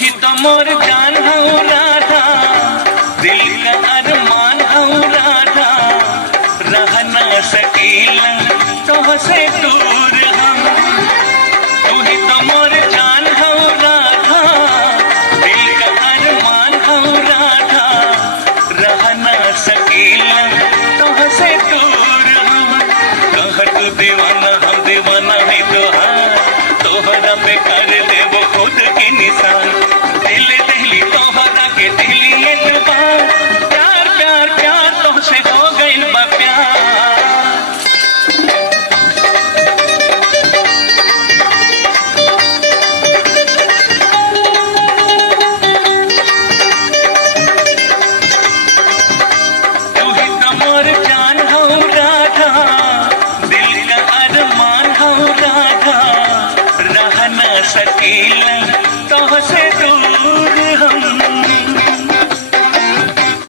ही तो मोर जान हूँ राधा, दिल का अरमान हूँ राधा, रह ना सकीला तुमसे दूर हम। तू ही तो मोर जान हूँ राधा, दिल का अरमान हूँ राधा, रह ना सकीला तुमसे दूर हम। कह तू दीवाना हम दीवाना है तोहार, तोहरा पे कर दे वो खुद की निशान। दिल दहली तोहरा के दिली एतबार, प्यार प्यार प्यार तुमसे हो गइल बा प्यार। तू ही तो मोर जान हो राधा, दिल का अरमान हो राधा, रह ना सकीला